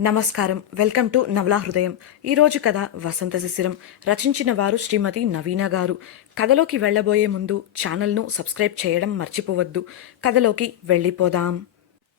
నమస్కారం. Welcome to నవలా హృదయం. ఈరోజు కథ వసంత శిశిరం. రచించిన వారు శ్రీమతి నవీన గారు. కథలోకి వెళ్ళబోయే ముందు ఛానల్ను సబ్స్క్రైబ్ చేయడం మర్చిపోవద్దు. కథలోకి వెళ్ళిపోదాం.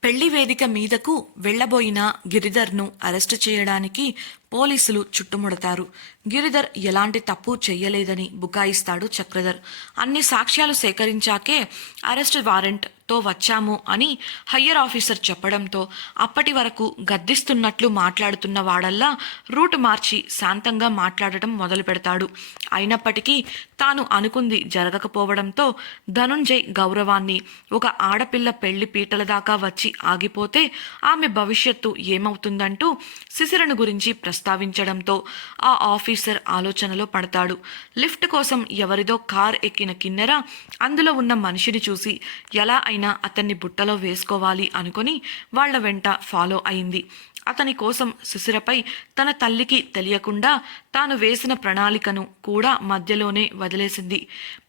పెళ్లి వేదిక మీదకు వెళ్లబోయిన గిరిధర్ను అరెస్టు చేయడానికి పోలీసులు చుట్టుముడతారు. గిరిధర్ ఎలాంటి తప్పు చెయ్యలేదని బుకాయిస్తాడు చక్రధర్. అన్ని సాక్ష్యాలు సేకరించాకే అరెస్ట్ వారెంట్ తో వచ్చాము అని హయ్యర్ ఆఫీసర్ చెప్పడంతో అప్పటి వరకు గద్దిస్తున్నట్లు మాట్లాడుతున్న వాడల్లా రూట్ మార్చి శాంతంగా మాట్లాడటం మొదలు పెడతాడు. అయినప్పటికీ తాను అనుకుంది జరగకపోవడంతో ధనుంజయ్ గౌరవాన్ని ఒక ఆడపిల్ల పెళ్లి పీటల దాకా వచ్చి ఆగిపోతే ఆమె భవిష్యత్తు ఏమవుతుందంటూ శిశిరను గురించి ప్రస్తావించడంతో ఆ ఆఫీసర్ ఆలోచనలో పడతాడు. లిఫ్ట్ కోసం ఎవరిదో కార్ ఎక్కిన కిన్నెర అందులో ఉన్న మనిషిని చూసి ఎలా అయినా అతన్ని బుట్టలో వేసుకోవాలి అనుకుని వాళ్ల వెంట ఫాలో అయింది. అతని కోసం శిశిరపై తన తల్లికి తెలియకుండా తాను వేసిన ప్రణాళికను కూడా మధ్యలోనే వదిలేసింది.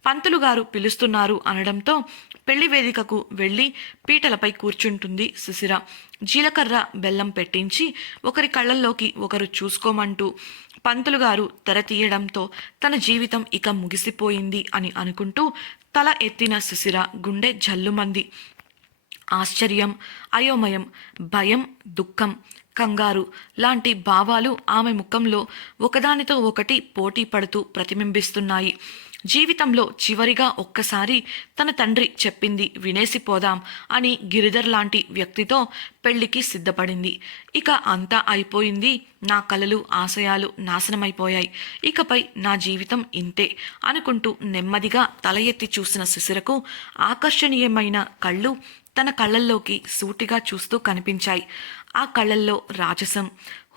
పంతులు గారు పిలుస్తున్నారు అనడంతో పెళ్లి వేదికకు వెళ్లి పీటలపై కూర్చుంటుంది శిశిర. జీలకర్ర బెల్లం పెట్టించి ఒకరి కళ్ళల్లోకి ఒకరు చూసుకోమంటూ పంతులు గారు తెర తీయడంతో తన జీవితం ఇక ముగిసిపోయింది అని అనుకుంటూ తల ఎత్తిన శిశిర గుండె జల్లుమంది. ఆశ్చర్యం, అయోమయం, భయం, దుఃఖం, కంగారు లాంటి భావాలు ఆమె ముఖంలో ఒకదానితో ఒకటి పోటీ పడుతూ ప్రతిబింబిస్తున్నాయి. జీవితంలో చివరిగా ఒక్కసారి తన తండ్రి చెప్పింది వినేసిపోదాం అని గిరిధర్ లాంటి వ్యక్తితో పెళ్లికి సిద్ధపడింది. ఇక అంతా అయిపోయింది. నా కలలు, ఆశయాలు నాశనమైపోయాయి. ఇకపై నా జీవితం ఇంతే అనుకుంటూ నెమ్మదిగా తల ఎత్తి చూసిన శిశిరకు ఆకర్షణీయమైన కళ్ళు తన కళ్ళల్లోకి సూటిగా చూస్తూ కనిపించాయి. ఆ కళ్ళల్లో రాజసం,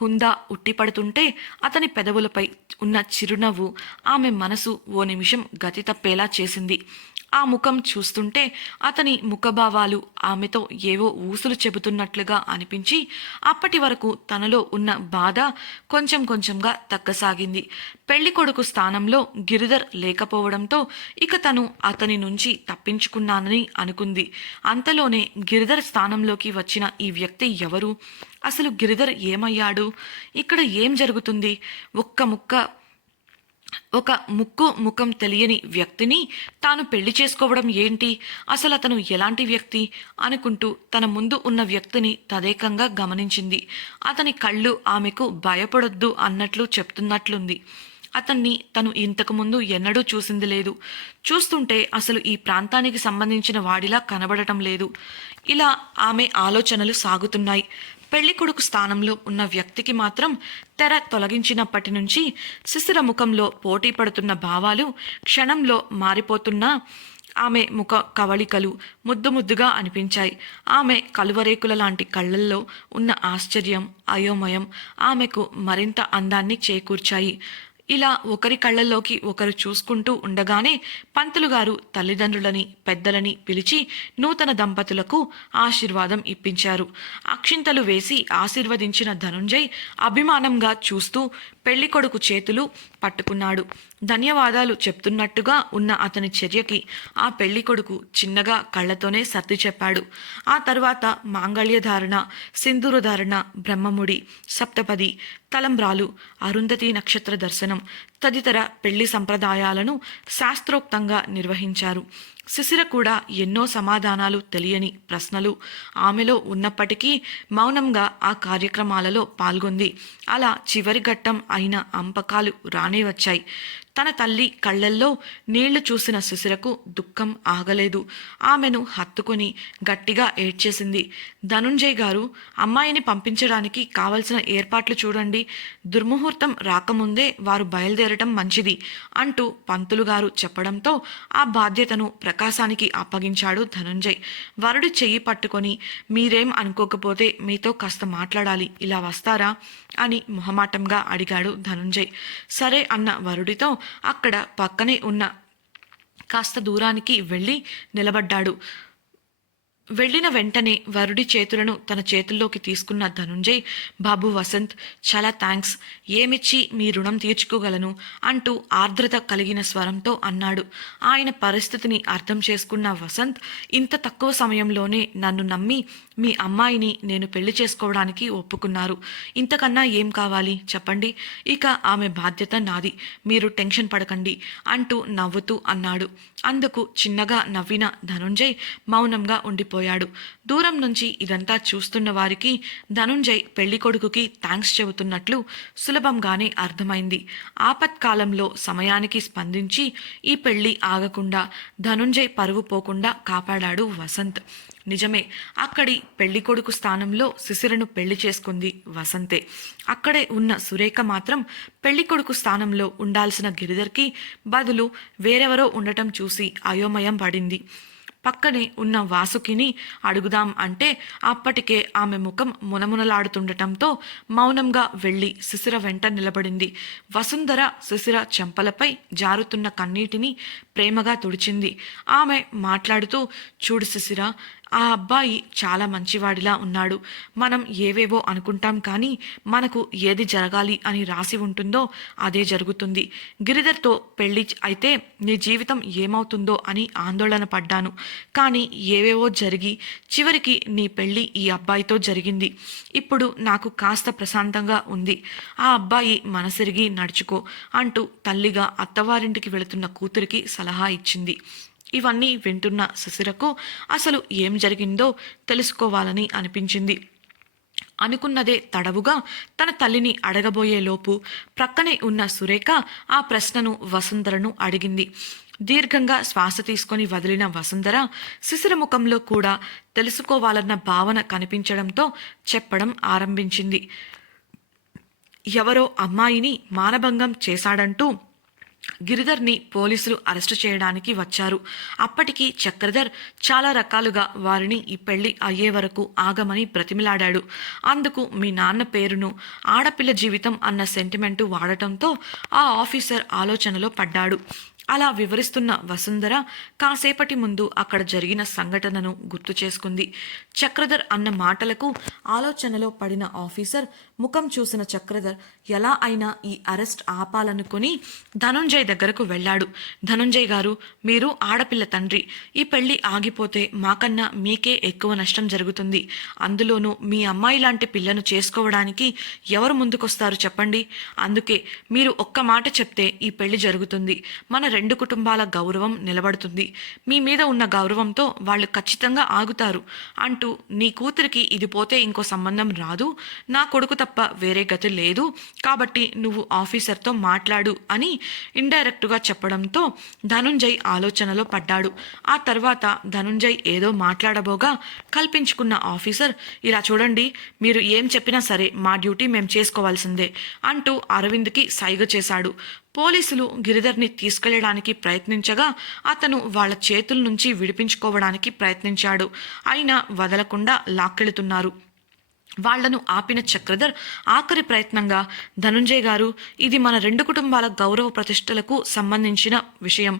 హుందా ఉట్టిపడుతుంటే అతని పెదవులపై ఉన్న చిరునవ్వు ఆమె మనసు ఓ నిమిషం గతి తప్పేలా చేసింది. ఆ ముఖం చూస్తుంటే అతని ముఖభావాలు ఆమెతో ఏవో ఊసులు చెబుతున్నట్లుగా అనిపించి అప్పటి వరకు తనలో ఉన్న బాధ కొంచెం కొంచెంగా తగ్గసాగింది. పెళ్లి కొడుకు స్థానంలో గిరిధర్ లేకపోవడంతో ఇక తను అతని నుంచి తప్పించుకున్నానని అనుకుంది. అంతలోనే గిరిధర్ స్థానంలోకి వచ్చిన ఈ వ్యక్తి ఎవరు? అసలు గిరిధర్ ఏమయ్యాడు? ఇక్కడ ఏం జరుగుతుంది? ఒక ముక్కు ముఖం తెలియని వ్యక్తిని తాను పెళ్లి చేసుకోవడం ఏంటి? అసలు అతను ఎలాంటి వ్యక్తి అనుకుంటూ తన ముందు ఉన్న వ్యక్తిని తదేకంగా గమనించింది. అతని కళ్ళు ఆమెకు భయపడొద్దు అన్నట్లు చెప్తున్నట్లుంది. అతన్ని తను ఇంతకుముందు ఎన్నడూ చూసింది లేదు. చూస్తుంటే అసలు ఈ ప్రాంతానికి సంబంధించిన వాడిలా కనబడటం లేదు. ఇలా ఆమె ఆలోచనలు సాగుతున్నాయి. పెళ్లి కొడుకు స్థానంలో ఉన్న వ్యక్తికి మాత్రం తెర తొలగించినప్పటి నుంచి శిశిర ముఖంలో పోటీ పడుతున్న భావాలు క్షణంలో మారిపోతున్నా ఆమె ముఖ కవళికలు ముద్దు ముద్దుగా అనిపించాయి. ఆమె కలువరేకుల లాంటి కళ్ళల్లో ఉన్న ఆశ్చర్యం, అయోమయం ఆమెకు మరింత అందాన్ని చేకూర్చాయి. ఇలా ఒకరి కళ్ళల్లోకి ఒకరు చూసుకుంటూ ఉండగానే పంతులు గారు తల్లిదండ్రులని, పెద్దలని పిలిచి నూతన దంపతులకు ఆశీర్వాదం ఇప్పించారు. అక్షింతలు వేసి ఆశీర్వదించిన ధనుంజయ్ అభిమానంగా చూస్తూ పెళ్లి కొడుకు చేతులు పట్టుకున్నాడు. ధన్యవాదాలు చెప్తున్నట్టుగా ఉన్న అతని చర్యకి ఆ పెళ్లి కొడుకు చిన్నగా కళ్ళతోనే సర్ది చెప్పాడు. ఆ తర్వాత మాంగళ్యధారణ, సింధూరధారణ, బ్రహ్మముడి, సప్తపది, తలంబ్రాలు, అరుంధతి నక్షత్ర దర్శనం తదితర పెళ్లి సంప్రదాయాలను శాస్త్రోక్తంగా నిర్వహించారు. శిశిర కూడా ఎన్నో సమాధానాలు తెలియని ప్రశ్నలు ఆమెలో ఉన్నప్పటికీ మౌనంగా ఆ కార్యక్రమాలలో పాల్గొంది. అలా చివరి ఘట్టం అయిన అంపకాలు రానే వచ్చాయి. తన తల్లి కళ్ళల్లో నీళ్లు చూసిన శిశిరకు దుఃఖం ఆగలేదు. ఆమెను హత్తుకొని గట్టిగా ఏడ్చేసింది. ధనుంజయ్ గారు, అమ్మాయిని పంపించడానికి కావలసిన ఏర్పాట్లు చూడండి. దుర్ముహూర్తం రాకముందే వారు బయలుదేరటం మంచిది అంటూ పంతులు గారు చెప్పడంతో ఆ బాధ్యతను ప్రకాశానికి అప్పగించాడు ధనుంజయ్. వరుడి చెయ్యి పట్టుకొని, మీరేం అనుకోకపోతే మీతో కాస్త మాట్లాడాలి, ఇలా వస్తారా అని మొహమాటంగా అడిగాడు ధనుంజయ్. సరే అన్న వరుడితో అక్కడ పక్కనే ఉన్న కాస్త దూరానికి వెళ్ళి నిలబడ్డాడు. వెళ్ళిన వెంటనే వరుడి చేతులను తన చేతుల్లోకి తీసుకున్న ధనుంజయ్, బాబు వసంత్, చాలా థ్యాంక్స్, ఏమిచ్చి మీ రుణం తీర్చుకోగలను అంటూ ఆర్ద్రత కలిగిన స్వరంతో అన్నాడు. ఆయన పరిస్థితిని అర్థం చేసుకున్న వసంత్, ఇంత తక్కువ సమయంలోనే నన్ను నమ్మి మీ అమ్మాయిని నేను పెళ్లి చేసుకోవడానికి ఒప్పుకున్నారు. ఇంతకన్నా ఏం కావాలి చెప్పండి, ఇక ఆమె బాధ్యత నాది, మీరు టెన్షన్ పడకండి అంటూ నవ్వుతూ అన్నాడు. అందుకు చిన్నగా నవ్విన ధనుంజయ్ మౌనంగా ఉండిపోయాడు. దూరం నుంచి ఇదంతా చూస్తున్న వారికి ధనుంజయ్ పెళ్లికొడుకుకి థ్యాంక్స్ చెబుతున్నట్లు సులభంగానే అర్థమైంది. ఆపత్కాలంలో సమయానికి స్పందించి ఈ పెళ్లి ఆగకుండా ధనుంజయ్ పరువు పోకుండా కాపాడాడు వసంత్. నిజమే, అక్కడి పెళ్లికొడుకు స్థానంలో శిశిరను పెళ్లి చేసుకుంది వసంతే. అక్కడే ఉన్న సురేఖ మాత్రం పెళ్లికొడుకు స్థానంలో ఉండాల్సిన గిరిధర్కి బదులు వేరెవరో ఉండటం చూసి అయోమయం పడింది. పక్కనే ఉన్న వాసుకిని అడుగుదాం అంటే అప్పటికే ఆమె ముఖం మునమునలాడుతుండటంతో మౌనంగా వెళ్ళి శిశిర వెంట నిలబడింది. వసుంధర శిశిర చెంపలపై జారుతున్న కన్నీటిని ప్రేమగా తుడిచింది. ఆమె మాట్లాడుతూ, చూడు శిశిర, ఆ అబ్బాయి చాలా మంచివాడిలా ఉన్నాడు. మనం ఏవేవో అనుకుంటాం కానీ మనకు ఏది జరగాలి అని రాసి ఉంటుందో అదే జరుగుతుంది. గిరిధర్తో పెళ్లి అయితే నీ జీవితం ఏమవుతుందో అని ఆందోళన పడ్డాను. కానీ ఏవేవో జరిగి చివరికి నీ పెళ్లి ఈ అబ్బాయితో జరిగింది. ఇప్పుడు నాకు కాస్త ప్రశాంతంగా ఉంది. ఆ అబ్బాయి మనసిరిగి నడుచుకో అంటూ తల్లిగా అత్తవారింటికి వెళుతున్న కూతురికి సలహా ఇచ్చింది. ఇవన్నీ వింటున్న శిశిరకు అసలు ఏం జరిగిందో తెలుసుకోవాలని అనిపించింది. అనుకున్నదే తడవుగా తన తల్లిని అడగబోయేలోపు ప్రక్కనే ఉన్న సురేఖ ఆ ప్రశ్నను వసుంధరను అడిగింది. దీర్ఘంగా శ్వాస తీసుకొని వదిలిన వసుంధర శిశిర ముఖంలో కూడా తెలుసుకోవాలన్న భావన కనిపించడంతో చెప్పడం ఆరంభించింది. ఎవరో అమ్మాయిని మానభంగం చేశాడంటూ గిరిధర్ని పోలీసులు అరెస్టు చేయడానికి వచ్చారు. అప్పటికి చక్రధర్ చాలా రకాలుగా వారిని ఈ పెళ్లి అయ్యే వరకు ఆగమని బ్రతిమిలాడాడు. అందుకు మీ నాన్న పేరును ఆడపిల్ల జీవితం అన్న సెంటిమెంటు వాడటంతో ఆ ఆఫీసర్ ఆలోచనలో పడ్డాడు. అలా వివరిస్తున్న వసుంధర కాసేపటి ముందు అక్కడ జరిగిన సంఘటనను గుర్తు చేసుకుంది. చక్రధర్ అన్న మాటలకు ఆలోచనలో పడిన ఆఫీసర్ ముఖం చూసిన చక్రధర్ ఎలా అయినా ఈ అరెస్ట్ ఆపాలనుకుని ధనుంజయ్ దగ్గరకు వెళ్ళాడు. ధనుంజయ్ గారు, మీరు ఆడపిల్ల తండ్రి. ఈ పెళ్లి ఆగిపోతే మాకన్నా మీకే ఎక్కువ నష్టం జరుగుతుంది. అందులోనూ మీ అమ్మాయి లాంటి పిల్లను చేసుకోవడానికి ఎవరు ముందుకొస్తారు చెప్పండి. అందుకే మీరు ఒక్క మాట చెప్తే ఈ పెళ్లి జరుగుతుంది. మన రెండు కుటుంబాల గౌరవం నిలబడుతుంది. మీ మీద ఉన్న గౌరవంతో వాళ్ళు ఖచ్చితంగా ఆగుతారు అంటూ నీ కూతురికి ఇది పోతే ఇంకో సంబంధం రాదు, నా కొడుకు తప్ప వేరే గతి లేదు, కాబట్టి నువ్వు ఆఫీసర్తో మాట్లాడు అని ఇండైరెక్ట్గా చెప్పడంతో ధనుంజయ్ ఆలోచనలో పడ్డాడు. ఆ తర్వాత ధనుంజయ్ ఏదో మాట్లాడబోగా కల్పించుకున్న ఆఫీసర్, ఇలా చూడండి, మీరు ఏం చెప్పినా సరే మా డ్యూటీ మేం చేసుకోవాల్సిందే అంటూ అరవింద్కి సైగ చేశాడు. పోలీసులు గిరిధర్ని తీసుకెళ్లడానికి ప్రయత్నించగా అతను వాళ్ళ చేతుల నుంచి విడిపించుకోవడానికి ప్రయత్నించాడు. అయినా వదలకుండా లాక్కెళుతున్నారు. వాళ్లను ఆపిన చక్రధర్ ఆఖరి ప్రయత్నంగా, ధనుంజయ్ గారు, ఇది మన రెండు కుటుంబాల గౌరవ ప్రతిష్టలకు సంబంధించిన విషయం,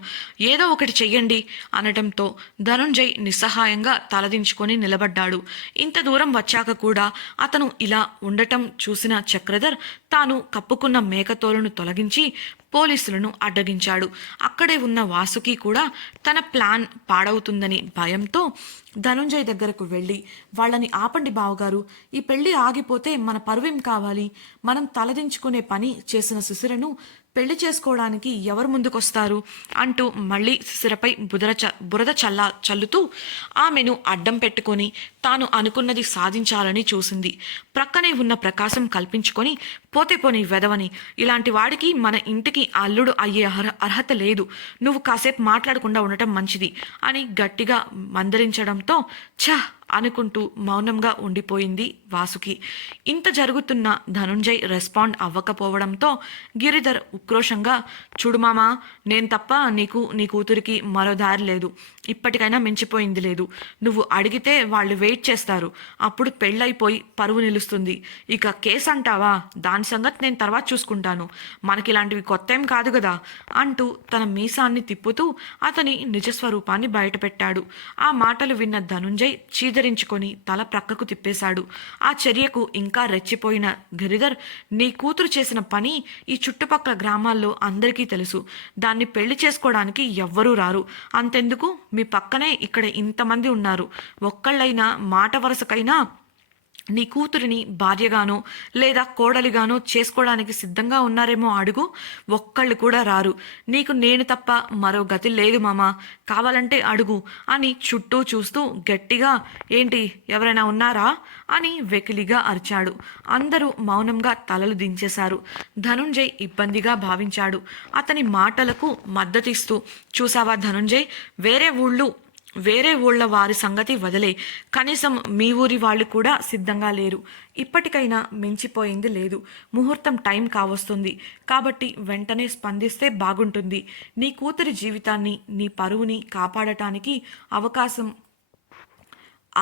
ఏదో ఒకటి చెయ్యండి అనడంతో ధనుంజయ్ నిస్సహాయంగా తలదించుకొని నిలబడ్డాడు. ఇంత దూరం వచ్చాక కూడా అతను ఇలా ఉండటం చూసిన చక్రధర్ తాను కప్పుకున్న మేకతోలును తొలగించి పోలీసులను అడ్డగించాడు. అక్కడే ఉన్న వాసుకి కూడా తన ప్లాన్ పాడవుతుందని భయంతో ధనుంజయ్ దగ్గరకు వెళ్ళి, వాళ్ళని ఆపండి బావగారు, ఈ పెళ్లి ఆగిపోతే మన పరువేం కావాలి? మనం తలదించుకునే పని చేసిన శిశిరను పెళ్లి చేసుకోవడానికి ఎవరు ముందుకొస్తారు అంటూ మళ్ళీ శిశిరపై బురద చల్లుతూ ఆమెను అడ్డం పెట్టుకొని తాను అనుకున్నది సాధించాలని చూసింది. ప్రక్కనే ఉన్న ప్రకాశం కల్పించుకొని, పోతే పోని వెదవని, ఇలాంటి వాడికి మన ఇంటికి అల్లుడు అయ్యే అర్హత లేదు, నువ్వు కాసేపు మాట్లాడకుండా ఉండటం మంచిది అని గట్టిగా మందలించడంతో ఛ అనుకుంటూ మౌనంగా ఉండిపోయింది వాసుకి. ఇంత జరుగుతున్న ధనుంజయ్ రెస్పాండ్ అవ్వకపోవడంతో గిరిధర్ ఉక్రోషంగా, చూడు మామా, నేను తప్ప నీకు నీ కూతురికి మరో దారి లేదు. ఇప్పటికైనా మించిపోయింది లేదు. నువ్వు అడిగితే వాళ్ళు వెయిట్ చేస్తారు. అప్పుడు పెళ్ళైపోయి పరువు నిలుస్తుంది. ఇక కేసు అంటావా, దాని సంగతి నేను తర్వాత చూసుకుంటాను. మనకిలాంటివి కొత్త ఏం కాదు కదా అంటూ తన మీసాన్ని తిప్పుతూ అతని నిజస్వరూపాన్ని బయటపెట్టాడు. ఆ మాటలు విన్న ధనుంజయ్ చీదరించుకొని తల ప్రక్కకు తిప్పేశాడు. ఆ చర్యకు ఇంకా రెచ్చిపోయిన గిరిధర్, నీ కూతురు చేసిన పని ఈ చుట్టుపక్కల గ్రామాల్లో అందరికీ తెలుసు. దాన్ని పెళ్లి చేసుకోవడానికి ఎవ్వరూ రారు. అంతెందుకు, మీ పక్కనే ఇక్కడ ఇంతమంది ఉన్నారు. ఒక్కళ్ళైనా మాట వరుసకైనా నీ కూతురిని భార్యగానో లేదా కోడలిగానో చేసుకోవడానికి సిద్ధంగా ఉన్నారేమో అడుగు. ఒక్కళ్ళు కూడా రారు. నీకు నేను తప్ప మరో గతి లేదు మామా, కావాలంటే అడుగు అని చుట్టూ చూస్తూ గట్టిగా, ఏంటి ఎవరైనా ఉన్నారా అని వెకిలిగా అరిచాడు. అందరూ మౌనంగా తలలు దించేశారు. ధనుంజయ్ ఇబ్బందిగా భావించాడు. అతని మాటలకు మద్దతిస్తూ, చూసావా ధనుంజయ్, వేరే ఊళ్ళ వారి సంగతి వదిలే, కనీసం మీ ఊరి వాళ్ళు కూడా సిద్ధంగా లేరు. ఇప్పటికైనా మించిపోయింది లేదు. ముహూర్తం టైం కావస్తుంది కాబట్టి వెంటనే స్పందిస్తే బాగుంటుంది. నీ కూతురి జీవితాన్ని, నీ పరువుని కాపాడటానికి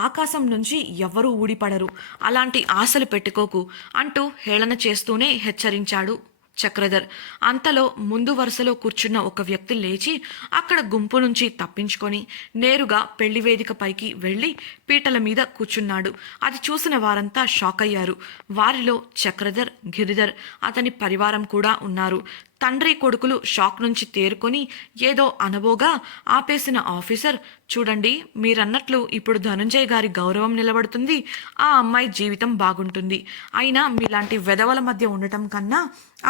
ఆకాశం నుంచి ఎవ్వరూ ఊడిపడరు. అలాంటి ఆశలు పెట్టుకోకు అంటూ హేళన చేస్తూనే హెచ్చరించాడు చక్రధర్. అంతలో ముందు వరుసలో కూర్చున్న ఒక వ్యక్తి లేచి అక్కడ గుంపు నుంచి తప్పించుకొని నేరుగా పెళ్లి వేదిక పైకి వెళ్లి పీటల మీద కూర్చున్నాడు. అది చూసిన వారంతా షాక్ అయ్యారు. వారిలో చక్రధర్, గిరిధర్, అతని పరివారం కూడా ఉన్నారు. తండ్రి కొడుకులు షాక్ నుంచి తేరుకొని ఏదో అనబోగా ఆపేసిన ఆఫీసర్, చూడండి, మీరన్నట్లు ఇప్పుడు ధనుంజయ్ గారి గౌరవం నిలబడుతుంది, ఆ అమ్మాయి జీవితం బాగుంటుంది. అయినా మీలాంటి వెధవల మధ్య ఉండటం కన్నా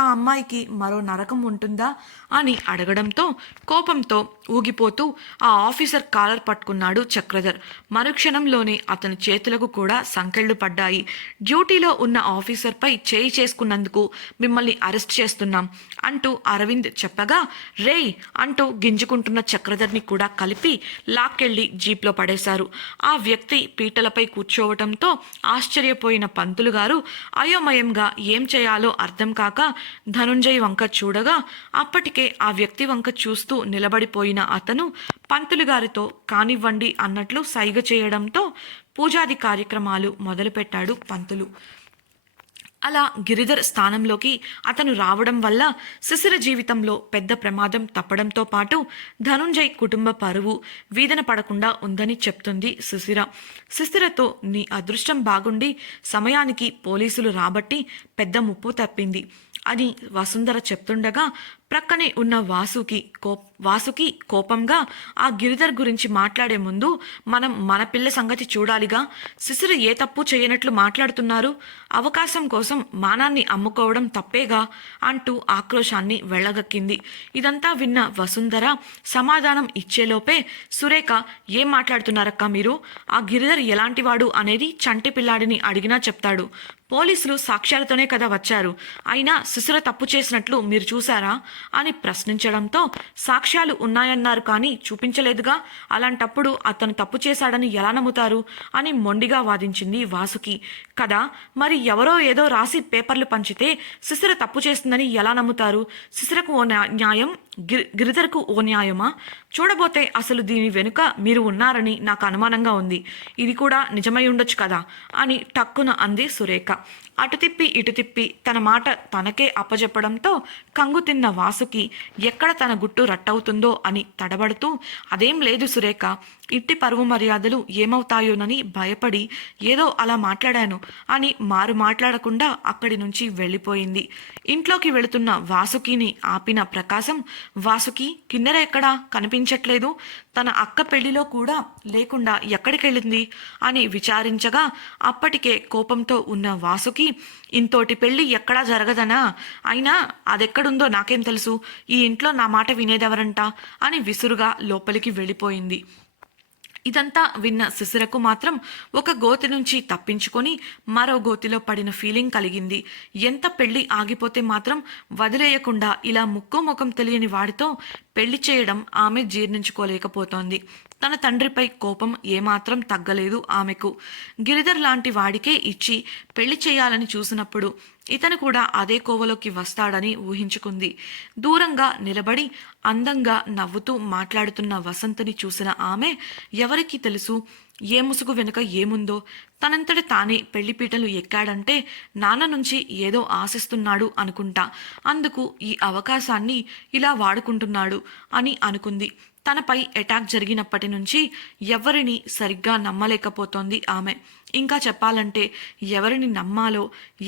ఆ అమ్మాయికి మరో నరకం ఉంటుందా అని అడగడంతో కోపంతో ఊగిపోతూ ఆ ఆఫీసర్ కాలర్ పట్టుకున్నాడు చక్రధర్. మరుక్షణంలోనే అతని చేతులకు కూడా సంకెళ్లు పడ్డాయి. డ్యూటీలో ఉన్న ఆఫీసర్పై చేయి చేసుకున్నందుకు మిమ్మల్ని అరెస్ట్ చేస్తున్నాం అంటూ అరవింద్ చెప్పగా, రేయ్ అంటూ గింజుకుంటున్న చక్రధర్ని కూడా కలిపి లాక్కెళ్లి జీప్లో పడేశారు. ఆ వ్యక్తి పీటలపై కూర్చోవటంతో ఆశ్చర్యపోయిన పంతులు గారు అయోమయంగా ఏం చేయాలో అర్థం కాక ధనుంజయ్ వంక చూడగా, అప్పటికే ఆ వ్యక్తి వంక చూస్తూ నిలబడిపోయిన అతను పంతులు గారితో కానివ్వండి అన్నట్లు సైగ చేయడంతో పూజాది కార్యక్రమాలు మొదలుపెట్టాడు పంతులు. అలా గిరిధర్ స్థానంలోకి అతను రావడం వల్ల శిశిర జీవితంలో పెద్ద ప్రమాదం తప్పడంతో పాటు ధనుంజయ్ కుటుంబ పరువు వీధన పడకుండా ఉందని చెప్తుంది శిశిరతో నీ అదృష్టం బాగుండి సమయానికి పోలీసులు రాబట్టి పెద్ద ముప్పు తప్పింది అని వసుంధర చెప్తుండగా ప్రక్కనే ఉన్న వాసుకి కోపంగా, ఆ గిరిధర్ గురించి మాట్లాడే ముందు మనం మన పిల్ల సంగతి చూడాలిగా, శిశిర ఏ తప్పు చేయనట్లు మాట్లాడుతున్నారు, అవకాశం కోసం మానాన్ని అమ్ముకోవడం తప్పేగా అంటూ ఆక్రోశాన్ని వెళ్ళగక్కింది. ఇదంతా విన్న వసుంధర సమాధానం ఇచ్చేలోపే సురేఖ, ఏం మాట్లాడుతున్నారక్క మీరు, ఆ గిరిధర్ ఎలాంటివాడు అనేది చంటి పిల్లాడిని అడిగినా చెప్తాడు. పోలీసులు సాక్ష్యాలతోనే కదా వచ్చారు, అయినా శిశిర తప్పు చేసినట్లు మీరు చూశారా అని ప్రశ్నించడంతో, సాక్ష్యాలు ఉన్నాయన్నారు కానీ చూపించలేదుగా, అలాంటప్పుడు అతను తప్పు చేశాడని ఎలా నమ్ముతారు అని మొండిగా వాదించింది వాసుకి. కదా, మరి ఎవరో ఏదో రాసి పేపర్లు పంచితే శిశిర తప్పు చేస్తుందని ఎలా నమ్ముతారు? శిశిరకు ఓ న్యాయం, గిరిధర్కు ఓ న్యాయమా? చూడబోతే అసలు దీని వెనుక మీరు ఉన్నారని నాకు అనుమానంగా ఉంది. ఇది కూడా నిజమై ఉండొచ్చు కదా అని టక్కున అంది సురేఖ. అటు తిప్పి ఇటు తిప్పి తన మాట తనకే అప్పజెప్పడంతో కంగు తిన్న వాసుకి ఎక్కడ తన గుట్టు రట్టవుతుందో అని తడబడుతూ, అదేం లేదు సురేఖ, ఇట్టి పరువు మర్యాదలు ఏమవుతాయోనని భయపడి ఏదో అలా మాట్లాడాను అని మాట్లాడకుండా అక్కడి నుంచి వెళ్ళిపోయింది. ఇంట్లోకి వెళుతున్న వాసుకిని ఆపిన ప్రకాశం, వాసుకి, కిన్నెర ఎక్కడా కనిపించట్లేదు, తన అక్క పెళ్లిలో కూడా లేకుండా ఎక్కడికెళ్ళింది అని విచారించగా, అప్పటికే కోపంతో ఉన్న వాసుకి, ఇంతోటి పెళ్లి ఎక్కడా జరగదనా, అయినా అదెక్కడుందో నాకేం తెలుసు, ఈ ఇంట్లో నా మాట వినేదెవరంట అని విసురుగా లోపలికి వెళ్ళిపోయింది. ఇదంతా విన్న శిశిరకు మాత్రం ఒక గోతి నుంచి తప్పించుకొని మరో గోతిలో పడిన ఫీలింగ్ కలిగింది. ఎంత పెళ్లి ఆగిపోతే మాత్రం వదిలేయకుండా ఇలా ముక్కు ముఖం తెలియని వాడితో పెళ్లి చేయడం ఆమె జీర్ణించుకోలేకపోతోంది. తన తండ్రిపై కోపం ఏమాత్రం తగ్గలేదు ఆమెకు. గిరిధర్ లాంటి వాడికే ఇచ్చి పెళ్లి చేయాలని చూసినప్పుడు ఇతను కూడా అదే కోవలోకి వస్తాడని ఊహించుకుంది. దూరంగా నిలబడి అందంగా నవ్వుతూ మాట్లాడుతున్న వసంత్ని చూసిన ఆమె, ఎవరికి తెలుసు ఏ ముసుగు వెనుక ఏముందో, తనంతటి తానే పెళ్లిపీటలు ఎక్కాడంటే నాన్న నుంచి ఏదో ఆశిస్తున్నాడు అనుకుంటా, అందుకు ఈ అవకాశాన్ని ఇలా వాడుకుంటున్నాడు అని అనుకుంది. తనపై అటాక్ జరిగినప్పటి నుంచి ఎవరిని సరిగ్గా నమ్మలేకపోతోంది ఆమె. ఇంకా చెప్పాలంటే ఎవరిని నమ్మాలో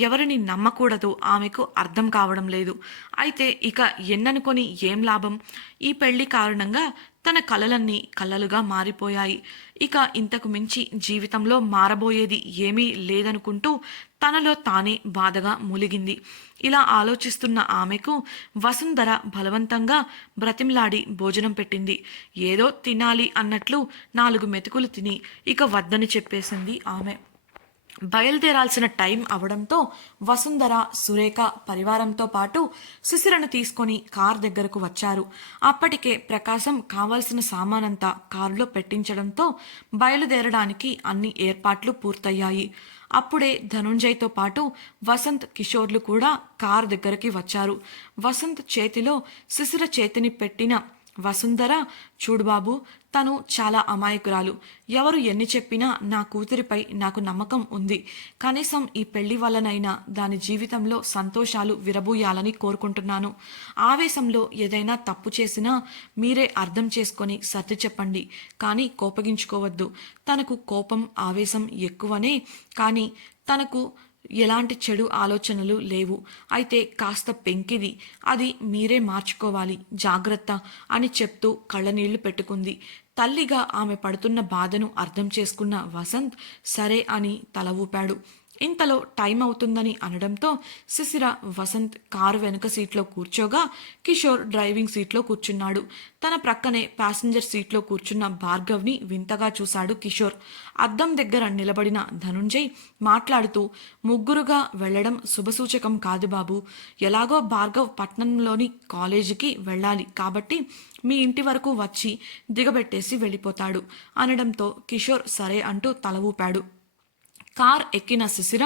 ఎవరిని నమ్మకూడదో ఆమెకు అర్థం కావడం లేదు. అయితే ఇక ఎన్ననుకొని ఏం లాభం? ఈ పెళ్లి కారణంగా తన కలలన్నీ కలలుగా మారిపోయాయి. ఇక ఇంతకు మించి జీవితంలో మారబోయేది ఏమీ లేదనుకుంటూ తనలో తానే బాధగా మూలిగింది. ఇలా ఆలోచిస్తున్న ఆమెకు వసుంధర బలవంతంగా బ్రతిమలాడి భోజనం పెట్టింది. ఏదో తినాలి అన్నట్లు 4 మెతుకులు తిని ఇక వద్దని చెప్పేసింది ఆమె. బయలుదేరాల్సిన టైం అవడంతో వసుంధర, సురేఖ పరివారంతో పాటు శిశిరను తీసుకొని కార్ దగ్గరకు వచ్చారు. అప్పటికే ప్రకాశం కావాల్సిన సామానంతా కారులో పెట్టించడంతో బయలుదేరడానికి అన్ని ఏర్పాట్లు పూర్తయ్యాయి. అప్పుడే ధనుంజయ్తో పాటు వసంత్, కిషోర్లు కూడా కార్ దగ్గరికి వచ్చారు. వసంత్ చేతిలో శిశిర చేతిని పెట్టిన వసుంధర, చూడు బాబు, తను చాలా అమాయకురాలు. ఎవరు ఎన్ని చెప్పినా నా కూతురిపై నాకు నమ్మకం ఉంది. కనీసం ఈ పెళ్లి వల్లనైనా దాని జీవితంలో సంతోషాలు విరబూయాలని కోరుకుంటున్నాను. ఆవేశంలో ఏదైనా తప్పు చేసినా మీరే అర్థం చేసుకొని సర్ది చెప్పండి, కానీ కోపగించుకోవద్దు. తనకు కోపం, ఆవేశం ఎక్కువనే, కానీ తనకు ఎలాంటి చెడు ఆలోచనలు లేవు. అయితే కాస్త పెంకిది, అది మీరే మార్చుకోవాలి, జాగ్రత్త అని చెప్తూ కళ్ళనీళ్లు పెట్టుకుంది. తల్లిగా ఆమె పడుతున్న బాధను అర్థం చేసుకున్న వసంత్ సరే అని తల ఊపాడు. ఇంతలో టైం అవుతుందని అనడంతో శిశిర, వసంత్ కారు వెనుక సీట్లో కూర్చోగా కిషోర్ డ్రైవింగ్ సీట్లో కూర్చున్నాడు. తన ప్రక్కనే ప్యాసింజర్ సీట్లో కూర్చున్న భార్గవ్ని వింతగా చూశాడు కిషోర్. అద్దం దగ్గర నిలబడిన ధనుంజయ్ మాట్లాడుతూ, ముగ్గురుగా వెళ్లడం శుభసూచకం కాదు బాబు. ఎలాగో భార్గవ్ పట్నంలోని కాలేజీకి వెళ్ళాలి కాబట్టి మీ ఇంటి వరకు వచ్చి దిగబెట్టేసి వెళ్ళిపోతాడు అనడంతో కిషోర్ సరే అంటూ తల ఊపాడు. కార్ ఎక్కిన శిశిర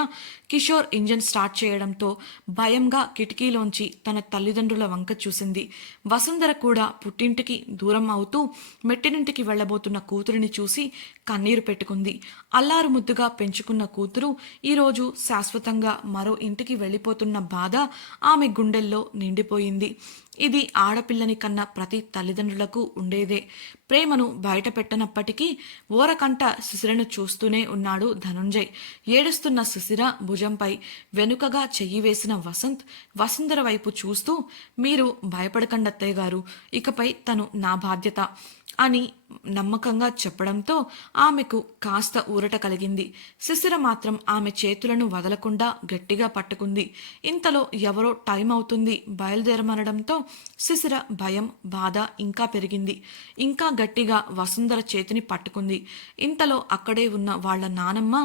కిషోర్ ఇంజన్ స్టార్ట్ చేయడంతో భయంగా కిటికీలోంచి తన తల్లిదండ్రుల వంక చూసింది. వసుంధర కూడా పుట్టింటికి దూరం అవుతూ మెట్టినింటికి వెళ్లబోతున్న కూతురిని చూసి కన్నీరు పెట్టుకుంది. అల్లారు ముద్దుగా పెంచుకున్న కూతురు ఈరోజు శాశ్వతంగా మరో ఇంటికి వెళ్ళిపోతున్న బాధ ఆమె గుండెల్లో నిండిపోయింది. ఇది ఆడపిల్లని కన్న ప్రతి తల్లిదండ్రులకు ఉండేదే. ప్రేమను బయట పెట్టనప్పటికీ ఓరకంట శిశిరను చూస్తూనే ఉన్నాడు ధనుంజయ్. ఏడుస్తున్న శిశిర భుజంపై వెనుకగా చెయ్యి వేసిన వసంత్ వసుంధర వైపు చూస్తూ, మీరు భయపడకండి అత్తయ్య గారు, ఇకపై తను నా బాధ్యత అని నమ్మకంగా చెప్పడంతో ఆమెకు కాస్త ఊరట కలిగింది. శిశిర మాత్రం ఆమె చేతులను వదలకుండా గట్టిగా పట్టుకుంది. ఇంతలో ఎవరో టైం అవుతుంది బయలుదేరమనడంతో శిశిర భయం, బాధ ఇంకా పెరిగింది. ఇంకా గట్టిగా వసుంధర చేతిని పట్టుకుంది. ఇంతలో అక్కడే ఉన్న వాళ్ల నానమ్మ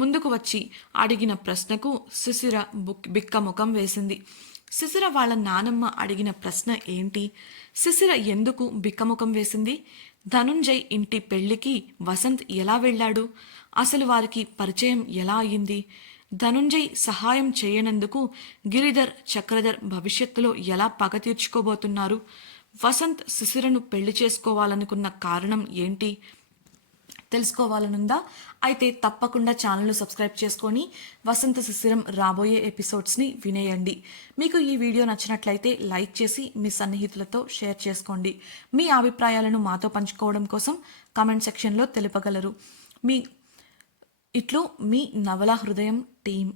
ముందుకు వచ్చి అడిగిన ప్రశ్నకు శిశిర బిక్కముఖం వేసింది. శిశిర వాళ్ళ నానమ్మ అడిగిన ప్రశ్న ఏంటి? శిశిర ఎందుకు బిక్కముఖం వేసింది? ధనుంజయ్ ఇంటి పెళ్లికి వసంత్ ఎలా వెళ్ళాడు? అసలు వారికి పరిచయం ఎలా అయింది? ధనుంజయ్ సహాయం చేయనందుకు గిరిధర్, చక్రధర్ భవిష్యత్తులో ఎలా పగ తీర్చుకోబోతున్నారు? వసంత్ శిశిరను పెళ్లి చేసుకోవాలనుకున్న కారణం ఏంటి? తెలుసుకోవాలనుందా? అయితే తప్పకుండా ఛానల్ను సబ్స్క్రైబ్ చేసుకొని వసంత శిశిరం రాబోయే ఎపిసోడ్స్ని వినేయండి. మీకు ఈ వీడియో నచ్చినట్లయితే లైక్ చేసి మీ సన్నిహితులతో షేర్ చేసుకోండి. మీ అభిప్రాయాలను మాతో పంచుకోవడం కోసం కామెంట్ సెక్షన్లో తెలుపగలరు. ఇట్లు మీ నవలా హృదయం టీం.